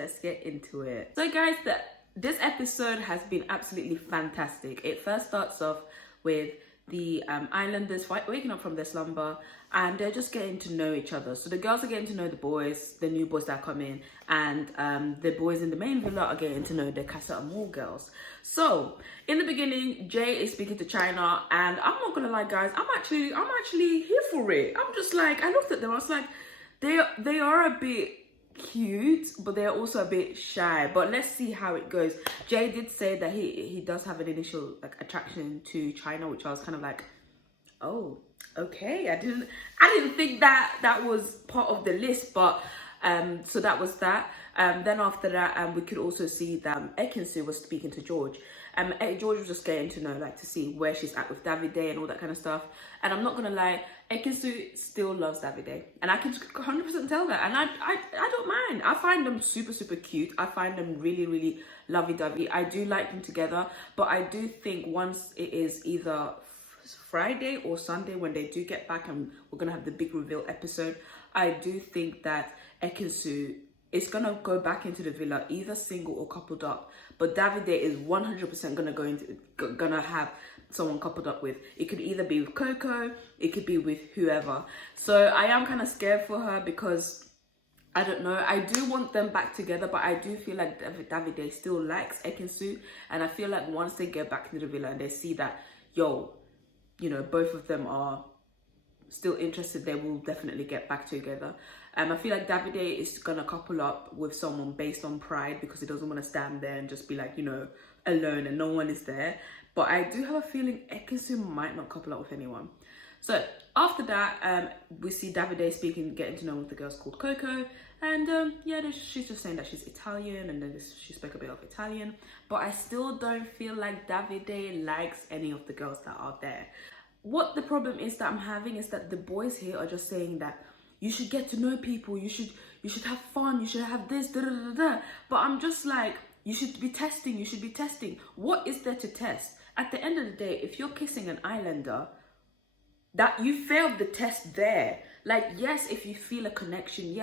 let's get into it. So guys, this episode has been absolutely fantastic. It first starts off with the islanders waking up from their slumber, and they're just getting to know each other. So the girls are getting to know the boys, the new boys that come in, and the boys in the main villa are getting to know the Casa Amor girls. So in the beginning, Jay is speaking to China, and I'm not gonna lie, guys, I'm actually here for it. I'm just like, I looked at them, I was like, they are a bit cute, but they're also a bit shy, but let's see how it goes. Jay did say that he does have an initial like attraction to China, which I was kind of like, oh, okay. I didn't think that was part of the list, but so that was that. Then after that, we could also see that Ekin-su was speaking to George. George was just getting to know, like, to see where she's at with Davide and all that kind of stuff. And I'm not gonna lie, Ekin-su still loves Davide, and I can 100% tell that. And I don't mind. I find them super cute. I find them really lovey-dovey. I do like them together, but I do think once it is either Friday or Sunday when they do get back and we're gonna have the big reveal episode, I do think that Ekin-su is gonna go back into the villa either single or coupled up, but Davide is 100% gonna have someone coupled up with. It could either be with Coco, it could be with whoever. So I am kind of scared for her because I don't know, I do want them back together, but I do feel like Davide still likes Ekin-su, and I feel like once they get back into the villa and they see that, yo, you know, both of them are still interested, they will definitely get back together. I feel like Davide is gonna couple up with someone based on pride because he doesn't want to stand there and just be like, you know, alone and no one is there. But I do have a feeling Ekin-su might not couple up with anyone. So after that, we see Davide getting to know with the girls called Coco, and yeah, she's just saying that she's Italian, and then she spoke a bit of Italian. But I still don't feel like Davide likes any of the girls that are there. What the problem is that I'm having is that the boys here are just saying that you should get to know people, you should have fun, you should have this, da da da da. But I'm just like, you should be testing. What is there to test? At the end of the day, if you're kissing an islander, that you failed the test there. Like, yes, if you feel a connection,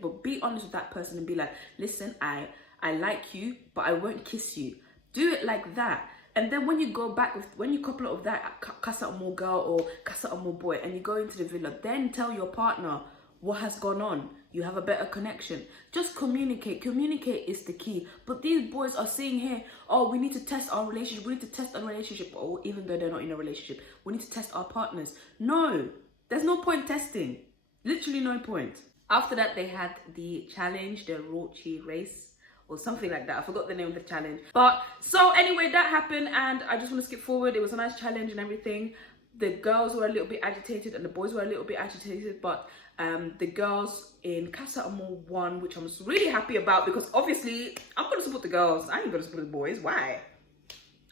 but be honest with that person and be like, listen, I like you, but I won't kiss you. Do it like that. And then when you go back when you couple up with that Casa Amor girl or Casa Amor boy and you go into the villa, then tell your partner what has gone on. You have a better connection. Just communicate. Communicate is the key. But these boys are saying here, oh, we need to test our relationship. We need to test our relationship. Or even though they're not in a relationship, we need to test our partners. No, there's no point testing. Literally no point. After that, they had the challenge, the Rochi race, or something like that. I forgot the name of the challenge. But so anyway, that happened, and I just want to skip forward. It was a nice challenge and everything. The girls were a little bit agitated and the boys were a little bit agitated, but the girls in Casa Amor won, which I'm really happy about, because obviously I'm gonna support the girls. I ain't gonna support the boys. Why?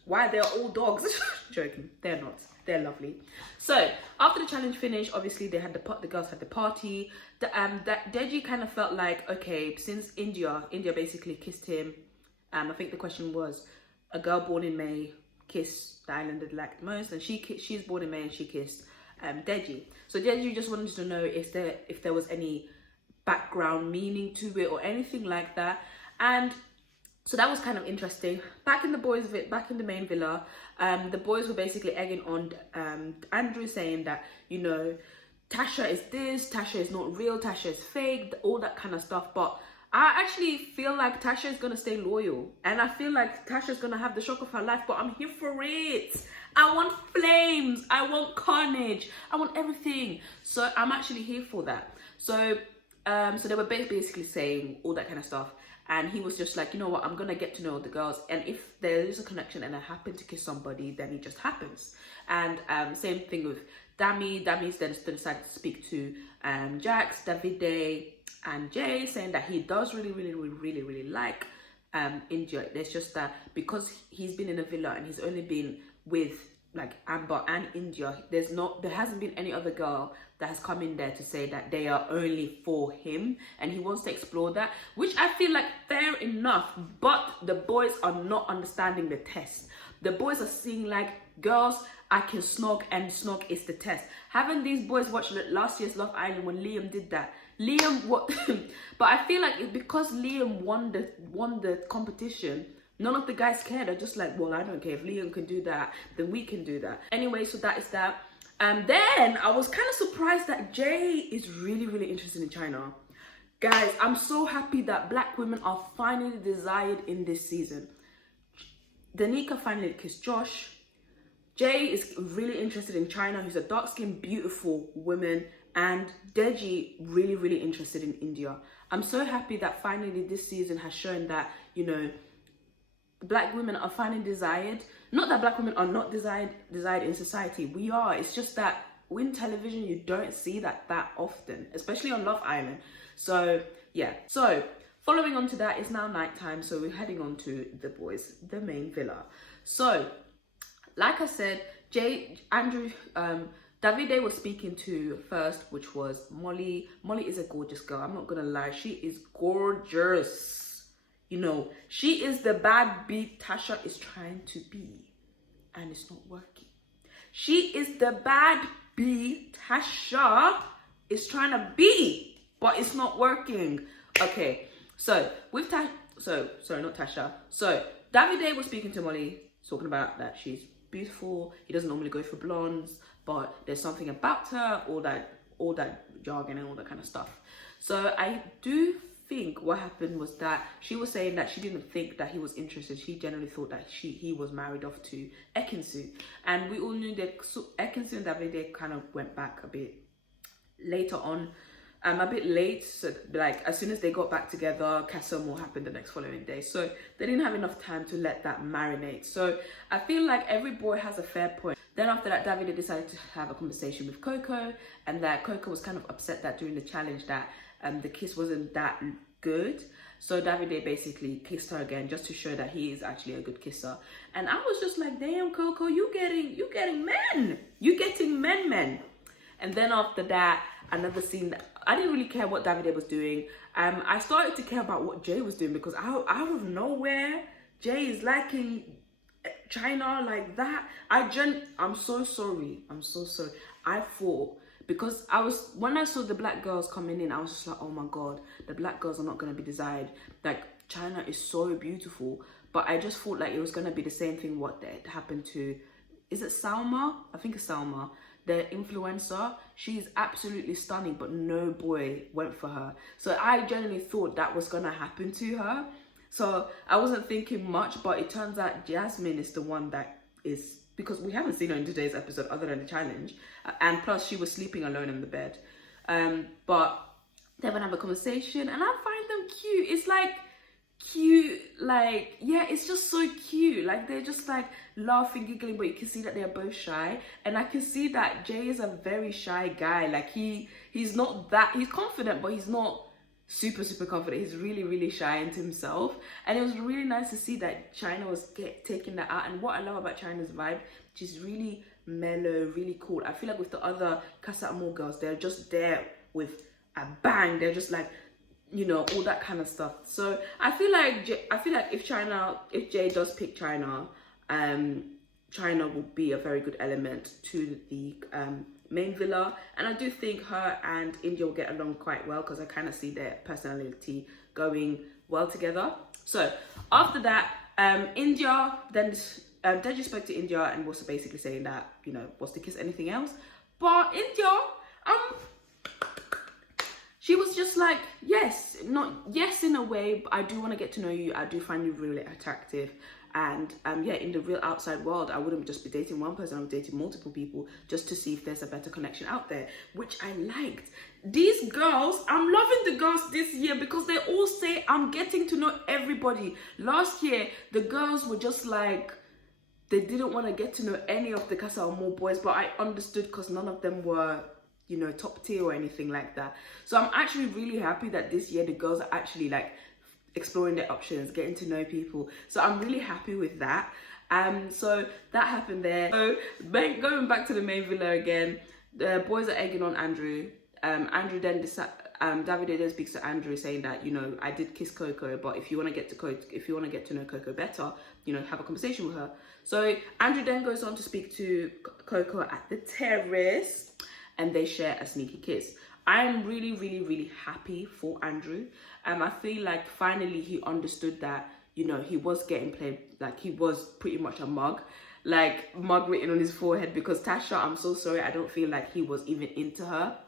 They're all dogs. Joking, they're not. They're lovely. So after the challenge finished, obviously the girls had the party. That Deji kind of felt like, okay, since Indiyah basically kissed him. I think the question was, a girl born in May kissed the islander they liked the most, and she's born in May and she kissed Deji. So Deji just wanted to know if there was any background meaning to it or anything like that. And so that was kind of interesting. Back in the main villa, the boys were basically egging on Andrew, saying that, you know, Tasha is this, Tasha is not real, Tasha is fake, all that kind of stuff. But I actually feel like Tasha is gonna stay loyal, and I feel like Tasha is gonna have the shock of her life. But I'm here for it. I want flames, I want carnage, I want everything. So I'm actually here for that. So so they were basically saying all that kind of stuff. And he was just like, you know what, I'm gonna get to know the girls, and if there is a connection and I happen to kiss somebody, then it just happens. And same thing with Dami's then decided to speak to Jax, Davide, and Jay, saying that he does really like Indiyah. There's just that because he's been in a villa and he's only been with like Amber and Indiyah, there hasn't been any other girl that has come in there to say that they are only for him, and he wants to explore that, which I feel like fair enough. But the boys are not understanding the test. The boys are seeing like, girls, I can snog, and snog is the test. Haven't these boys watched last year's Love Island when Liam did that? Liam, what? But I feel like because Liam won the competition, none of the guys cared. They're just like, well, I don't care. If Liam can do that, then we can do that. Anyway, so that is that. And then I was kind of surprised that Jay is really, really interested in China. Guys, I'm so happy that black women are finally desired in this season. Danica finally kissed Josh. Jay is really interested in China, who's a dark-skinned, beautiful woman. And Deji, really, really interested in Indiyah. I'm so happy that finally this season has shown that, you know, black women are finally desired. Not that black women are not desired in society. We are. It's just that in television, you don't see that often, especially on Love Island. So, yeah. So, following on to that, it's now nighttime. So, we're heading on to the boys, the main villa. So, like I said, Davide was speaking to first, which was Molly. Molly is a gorgeous girl. I'm not gonna lie, she is gorgeous. You know, she is the bad bee Tasha is trying to be, and it's not working. She is the bad bee Tasha is trying to be, but it's not working. Okay, so with sorry, not Tasha. So Davide was speaking to Molly, talking about that she's beautiful. He doesn't normally go for blondes, but there's something about her, all that jargon and all that kind of stuff. So I do think what happened was that she was saying that she didn't think that he was interested. She generally thought that he was married off to ekin-su, and we all knew that ekin-su and Davide kind of went back a bit later on. A bit late, so like as soon as they got back together, Casamo happened the next following day. So they didn't have enough time to let that marinate. So I feel like every boy has a fair point. Then after that, Davide decided to have a conversation with Coco, and that Coco was kind of upset that during the challenge that the kiss wasn't that good. So Davide basically kissed her again just to show that he is actually a good kisser. And I was just like, damn, Coco, you getting men. You getting men. And then after that, another scene that I didn't really care what Davide was doing. I started to care about what Jay was doing, because out of nowhere, Jay is liking China like that. I'm so sorry. I thought, because when I saw the black girls coming in, I was just like, oh my God, the black girls are not going to be desired. Like, China is so beautiful. But I just thought like it was going to be the same thing what that happened to, is it Salma? I think it's Salma, the influencer. She's absolutely stunning, but no boy went for her. So I genuinely thought that was going to happen to her. So I wasn't thinking much, but it turns out Jasmine is the one that is, because we haven't seen her in today's episode other than the challenge. And plus she was sleeping alone in the bed. But they would have a conversation, and I find them cute. It's like cute, like, yeah, it's just so cute. Like, they're just like laughing, giggling, but you can see that they're both shy. And I can see that Jay is a very shy guy. Like, he's not that, he's confident, but he's not super confident. He's really shy into himself. And it was really nice to see that China was taking that out. And what I love about China's vibe, she's really mellow, really cool. I feel like with the other Casa Amor girls, they're just there with a bang. They're just like, you know, all that kind of stuff. So I feel like if Jay does pick China, China will be a very good element to the main villa. And I do think her and Indiyah will get along quite well, because I kind of see their personality going well together. So after that, Indiyah, then Deji spoke to Indiyah and was basically saying that, you know, was the kiss anything else? But Indiyah, she was just like, yes, not yes in a way, but I do want to get to know you. I do find you really attractive. And yeah, in the real outside world, I wouldn't just be dating one person, I would be dating multiple people just to see if there's a better connection out there, which I liked. These girls, I'm loving the girls this year because they all say I'm getting to know everybody. Last year, the girls were just like, they didn't want to get to know any of the Casa Amor boys, but I understood because none of them were, you know, top tier or anything like that. So I'm actually really happy that this year the girls are actually like exploring their options, getting to know people. So I'm really happy with that. So that happened there. So going back to the main villa again, the boys are egging on Andrew. Andrew then Davide then speaks to Andrew saying that, you know, I did kiss Coco, but if you want to get to know Coco better, you know, have a conversation with her. So Andrew then goes on to speak to Coco at the terrace, and they share a sneaky kiss. I am really, really, really happy for Andrew. I feel like finally he understood that, you know, he was getting played, like he was pretty much a mug. Like mug written on his forehead, because Tasha, I'm so sorry, I don't feel like he was even into her.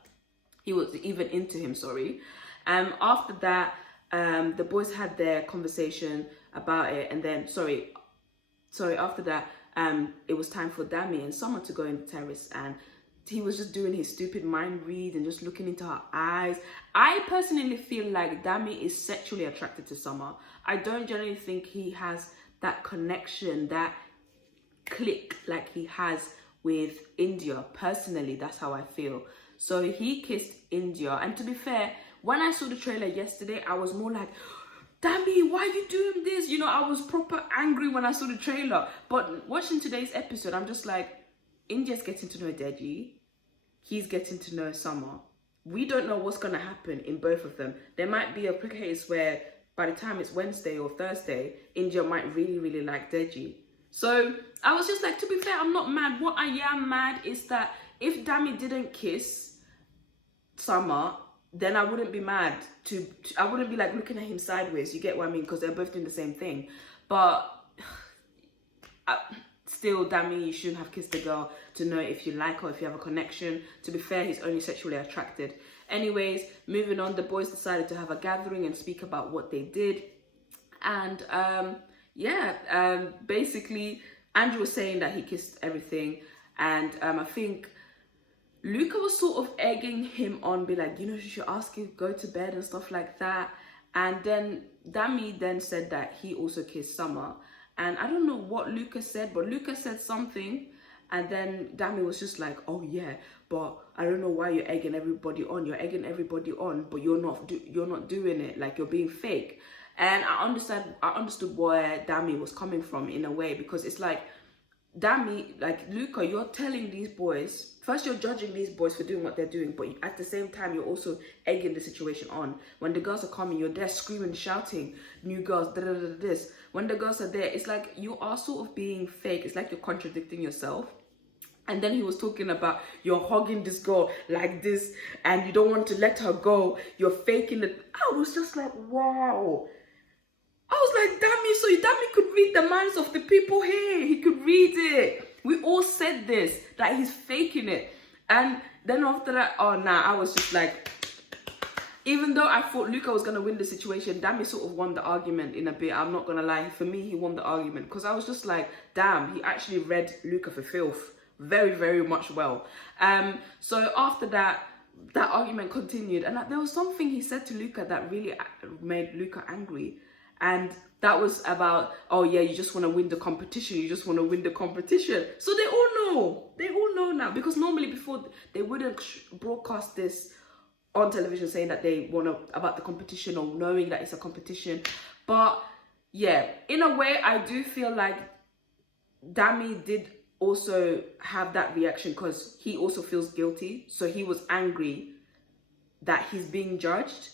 He was even into him, sorry. After that, the boys had their conversation about it, and then after that, it was time for Dami and Summer to go in the terrace, and he was just doing his stupid mind read and just looking into her eyes. I personally feel like Dami is sexually attracted to Summer. I don't generally think he has that connection, that click like he has with Indiyah. Personally, that's how I feel. So he kissed Indiyah, and to be fair, when I saw the trailer yesterday, I was more like, Dami, why are you doing this? You know, I was proper angry when I saw the trailer. But watching today's episode, I'm just like, Indiyah's getting to know Deji. He's getting to know Summer. We don't know what's going to happen in both of them. There might be a case where by the time it's Wednesday or Thursday, Indiyah might really, really like Deji. So I was just like, to be fair, I'm not mad. What I am mad is that if Dami didn't kiss Summer, then I wouldn't be mad. I wouldn't be like looking at him sideways. You get what I mean? Because they're both doing the same thing. But still, Dami, you shouldn't have kissed the girl to know if you like her, if you have a connection. To be fair, he's only sexually attracted. Anyways, moving on, the boys decided to have a gathering and speak about what they did. And basically, Andrew was saying that he kissed everything. And I think Luca was sort of egging him on, be like, you know, you should ask you to go to bed and stuff like that. And then Dami then said that he also kissed Summer. And I don't know what Luca said, but Luca said something. And then Dami was just like, oh yeah, but I don't know why you're egging everybody on. You're egging everybody on, but you're not doing it. Like, you're being fake. And I understood where Dami was coming from in a way, because it's like, Dami, like Luca, you're telling these boys, first you're judging these boys for doing what they're doing, but at the same time you're also egging the situation on. When the girls are coming, you're there screaming, shouting, new girls, this. When the girls are there, it's like you are sort of being fake. It's like you're contradicting yourself. And then he was talking about you're hugging this girl like this and you don't want to let her go. You're faking it. I was just like, wow. I was like, Dami could read the minds of the people here. He could read it. We all said this, that he's faking it. And then after that, I was just like, even though I thought Luca was going to win the situation, Dami sort of won the argument in a bit. I'm not going to lie. For me, he won the argument. Because I was just like, damn, he actually read Luca for filth. Very, very much well. So after that argument continued. And there was something he said to Luca that really made Luca angry. And that was about, oh yeah, you just want to win the competition. You just want to win the competition. So they all know. They all know now. Because normally before, they wouldn't broadcast this on television saying that they want to, about the competition or knowing that it's a competition. But yeah, in a way, I do feel like Dami did also have that reaction because he also feels guilty. So he was angry that he's being judged.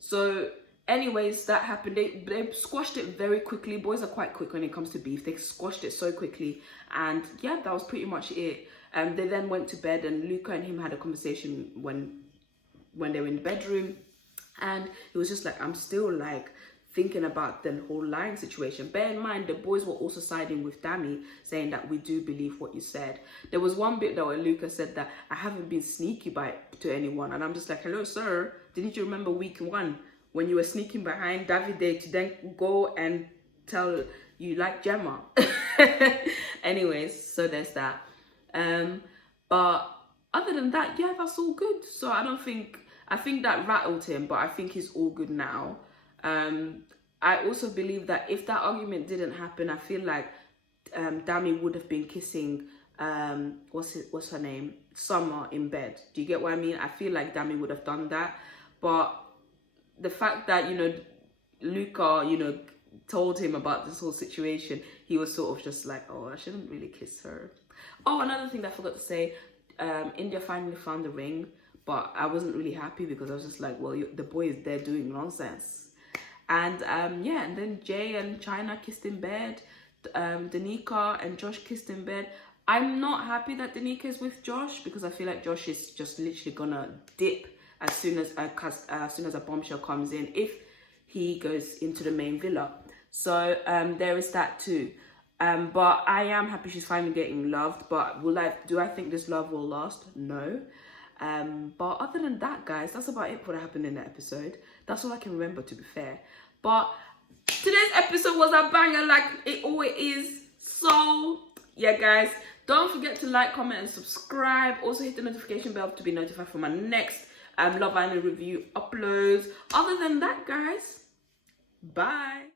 So anyways, that happened. They squashed it very quickly. Boys are quite quick when it comes to beef. They squashed it so quickly. And yeah, that was pretty much it. They then went to bed and Luca and him had a conversation when they were in the bedroom. And it was just like, I'm still like thinking about the whole lying situation. Bear in mind, the boys were also siding with Dami, saying that we do believe what you said. There was one bit that where Luca said that I haven't been sneaky to anyone. And I'm just like, hello, sir. Didn't you remember week 1? When you were sneaking behind Davide to then go and tell you like Gemma. Anyways, so there's that. But other than that, yeah, that's all good. So I think that rattled him, but I think he's all good now. I also believe that if that argument didn't happen, I feel like Dami would have been kissing, what's her name? Summer in bed. Do you get what I mean? I feel like Dami would have done that. But the fact that, you know, Luca, you know, told him about this whole situation, he was sort of just like, oh, I shouldn't really kiss her. Oh, another thing that I forgot to say, Indiyah finally found the ring, but I wasn't really happy because I was just like, well, the boy is there doing nonsense. And yeah, and then Jay and China kissed in bed. Danica and Josh kissed in bed. I'm not happy that Danica is with Josh because I feel like Josh is just literally gonna dip as soon as a bombshell comes in, if he goes into the main villa. So there is that too. But I am happy she's finally getting loved. But do I think this love will last? No. But other than that, guys, that's about it for what happened in the episode. That's all I can remember, to be fair. But today's episode was a banger, like it always is. So yeah, guys, don't forget to like, comment and subscribe. Also hit the notification bell to be notified for my next Love Island review uploads. Other than that, guys, bye.